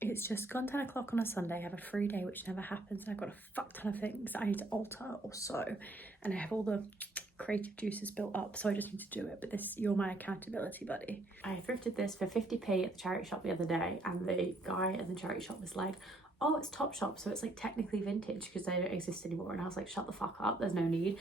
It's just gone 10 o'clock on a Sunday. I have a free day, which never happens. And I've got a fuck ton of things that I need to alter or sew. And I have all the creative juices built up, so I just need to do it. But this, you're my accountability buddy. I thrifted this for 50p at the charity shop the other day, and the guy at the charity shop was like, oh, it's Topshop, so it's like technically vintage because they don't exist anymore. And I was like, shut the fuck up, there's no need.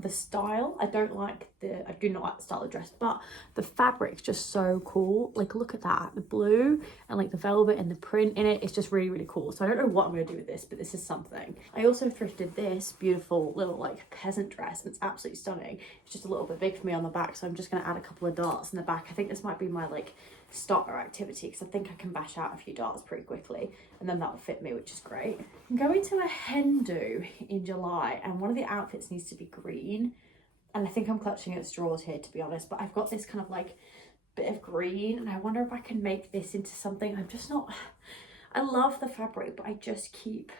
The style, I do not like the style of dress, but the fabric's just so cool. Like, look at that, the blue and like the velvet and the print in it, it's just really, really cool. So I don't know what I'm gonna do with this, but this is something. I also thrifted this beautiful little like peasant dress, and it's absolutely stunning. It's just a little bit big for me on the back, so I'm just gonna add a couple of darts in the back. I think this might be my like starter activity because I think I can bash out a few darts pretty quickly, and then that'll fit me, which is great. I'm going to a hen do in July, and one of the outfits needs to be green, and I think I'm clutching at straws here, to be honest, but I've got this kind of like bit of green, and I wonder if I can make this into something. I'm just not, I love the fabric, but I just keep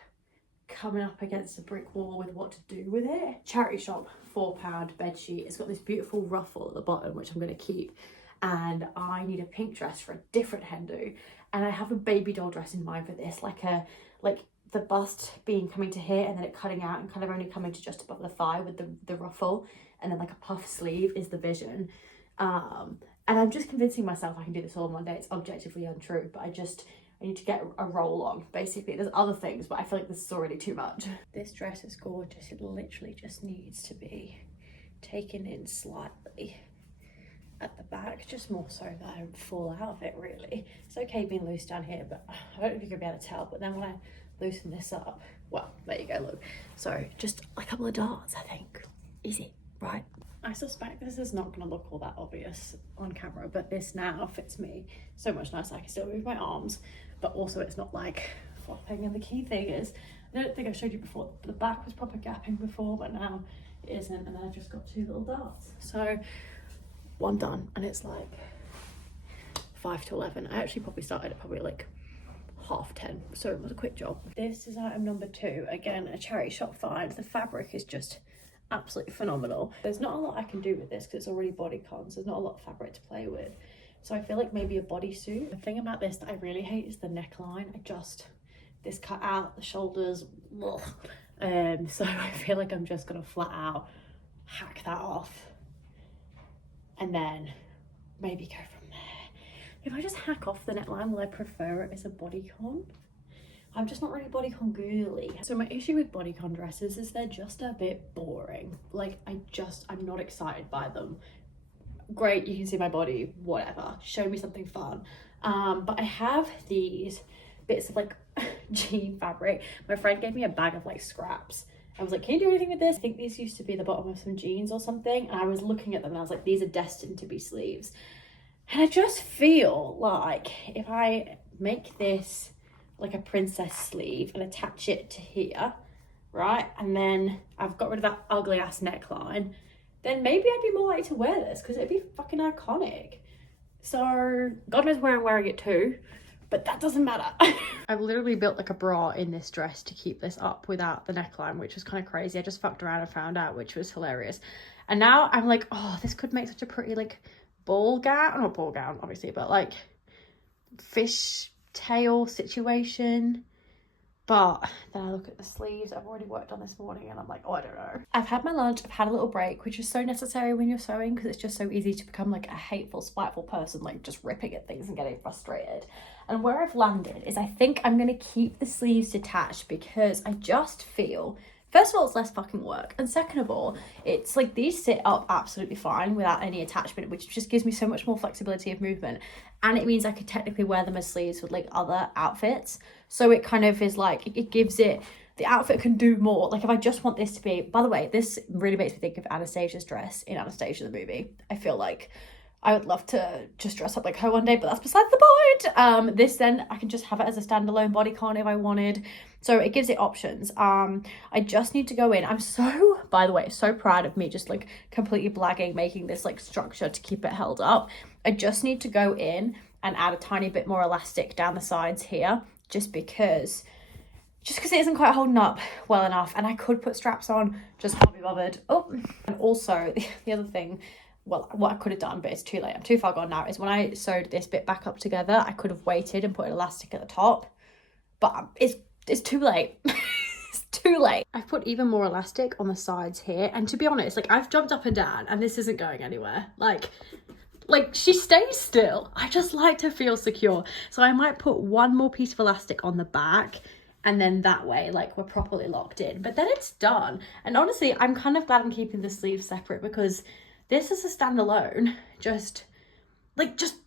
coming up against a brick wall with what to do with it. Charity shop, £4 bed sheet. It's got this beautiful ruffle at the bottom, which I'm going to keep, and I need a pink dress for a different hen do, and I have a baby doll dress in mind for this, like the bust being coming to here and then it cutting out and kind of only coming to just above the thigh with the ruffle, and then like a puff sleeve is the vision. And I'm just convincing myself I can do this all in one day. It's objectively untrue, but I need to get a roll on, basically. There's other things, but I feel like this is already too much. This dress is gorgeous. It literally just needs to be taken in slightly at the back, just more so that I don't fall out of it, really. It's okay being loose down here, but I don't know if you're gonna be able to tell, but then when I loosen this up, well, there you go, look. So just a couple of darts, I think. Easy, right? I suspect this is not gonna look all that obvious on camera, but this now fits me so much nicer. I can still move my arms, but also it's not like flopping. And the key thing is, I don't think I showed you before, but the back was proper gapping before, but now it isn't, and then I've just got two little darts. So one done, and it's like 5 to 11. I actually probably started at probably like 10:30, so it was a quick job. This is item number 2. Again, a charity shop find. The fabric is just absolutely phenomenal. There's not a lot I can do with this because it's already bodycon, so there's not a lot of fabric to play with. So I feel like maybe a bodysuit. The thing about this that I really hate is the neckline. This cut out, the shoulders, ugh. So I feel like I'm just gonna flat out hack that off, and then maybe go from there. If I just hack off the neckline, will I prefer it as a bodycon? I'm just not really bodycon girly. So my issue with bodycon dresses is they're just a bit boring. Like, I'm not excited by them. Great, you can see my body, whatever. Show me something fun. But I have these bits of like jean fabric. My friend gave me a bag of like scraps. I was like, can you do anything with this? I think these used to be the bottom of some jeans or something. And I was looking at them and I was like, these are destined to be sleeves. And I just feel like if I make this like a princess sleeve and attach it to here, right? And then I've got rid of that ugly ass neckline, then maybe I'd be more likely to wear this because it'd be fucking iconic. So God knows where I'm wearing it to, but that doesn't matter. I've literally built like a bra in this dress to keep this up without the neckline, which was kind of crazy. I just fucked around and found out, which was hilarious. And now I'm like, oh, this could make such a pretty like ball gown, not ball gown obviously, but like fish tail situation. But then I look at the sleeves I've already worked on this morning and I'm like, oh, I don't know. I've had my lunch, I've had a little break, which is so necessary when you're sewing because it's just so easy to become like a hateful, spiteful person, like just ripping at things and getting frustrated. And where I've landed is I think I'm going to keep the sleeves detached because I just feel, first of all, it's less fucking work. And second of all, it's like these sit up absolutely fine without any attachment, which just gives me so much more flexibility of movement. And it means I could technically wear them as sleeves with like other outfits. So it kind of is like, it gives it, the outfit can do more. Like if I just want this to be, by the way, this really makes me think of Anastasia's dress in Anastasia the movie. I feel like I would love to just dress up like her one day, but that's besides the point. This then, I can just have it as a standalone bodycon if I wanted. So it gives it options. I just need to go in. I'm so, by the way, so proud of me just like completely blagging, making this like structure to keep it held up. I just need to go in and add a tiny bit more elastic down the sides here, just because it isn't quite holding up well enough. And I could put straps on, just can't be bothered. Oh, and also the other thing, well, what I could have done, but it's too late, I'm too far gone now, is when I sewed this bit back up together, I could have waited and put an elastic at the top. but it's too late. It's too late. I've put even more elastic on the sides here, and to be honest, like I've jumped up and down and this isn't going anywhere. Like she stays still. I just like to feel secure. So I might put one more piece of elastic on the back, and then that way, like, we're properly locked in. But then it's done. And honestly, I'm kind of glad I'm keeping the sleeves separate, because this is a standalone. Just the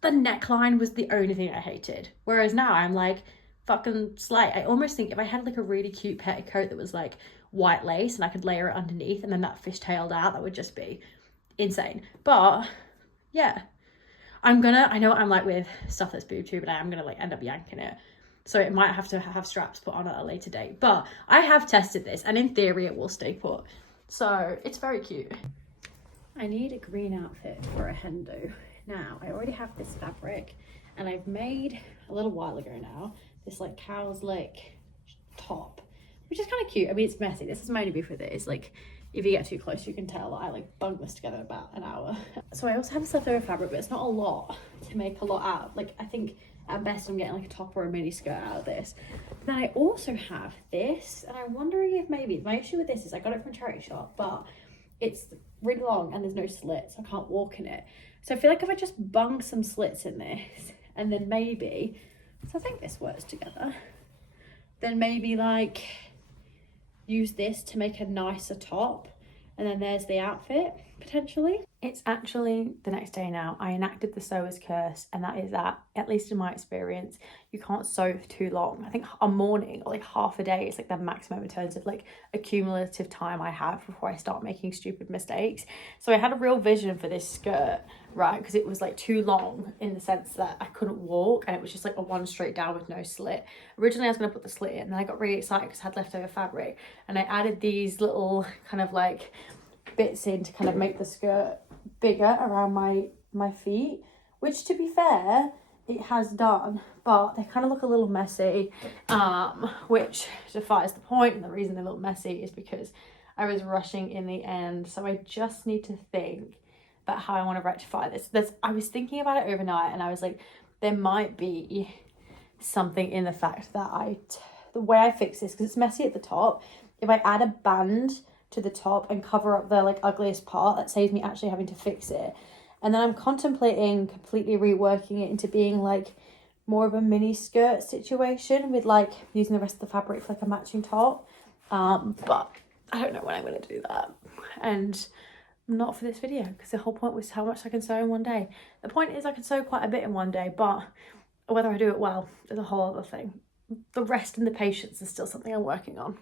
neckline was the only thing I hated. Whereas now I'm like, fucking slay. I almost think if I had like a really cute petticoat that was like white lace and I could layer it underneath and then that fishtailed out, that would just be insane. But yeah, I know what I'm like with stuff that's boob tube, and I am gonna like end up yanking it. So it might have to have straps put on at a later date. But I have tested this, and in theory it will stay put. So it's very cute. I need a green outfit for a hen do. Now, I already have this fabric, and I've made a little while ago now this like cow's lick top, which is kind of cute. I mean, it's messy. This is my only beef with it. It's like, if you get too close, you can tell that I like bunged this together in about an hour. So I also have this leftover fabric, but it's not a lot to make a lot out. Like, I think at best I'm getting like a top or a mini skirt out of this. But then I also have this, and I'm wondering if maybe, my issue with this is I got it from a charity shop, but it's really long and there's no slits. I can't walk in it. So I feel like if I just bung some slits in this, and then maybe, so I think this works together, then maybe like use this to make a nicer top, and then there's the outfit potentially. It's actually the next day now. I enacted the sewer's curse, and that is that, at least in my experience, you can't sew for too long. I think a morning or like half a day is like the maximum in terms of like accumulative time I have before I start making stupid mistakes. So I had a real vision for this skirt, right? Because it was like too long in the sense that I couldn't walk, and it was just like a one straight down with no slit. Originally I was going to put the slit in, and then I got really excited because I had leftover fabric, and I added these little kind of like bits in to kind of make the skirt bigger around my feet, which to be fair it has done, but they kind of look a little messy, which defies the point. And the reason they look messy is because I was rushing in the end. So I just need to think about how I want to rectify this. I was thinking about it overnight, and I was like, there might be something in the fact that the way I fix this, because it's messy at the top, if I add a band to the top and cover up the like ugliest part, that saves me actually having to fix it. And then I'm contemplating completely reworking it into being like more of a mini skirt situation with like using the rest of the fabric for like a matching top, but I don't know when I'm going to do that, and not for this video, because the whole point was how much I can sew in one day. The point is I can sew quite a bit in one day, but whether I do it well is a whole other thing. The rest and the patience is still something I'm working on.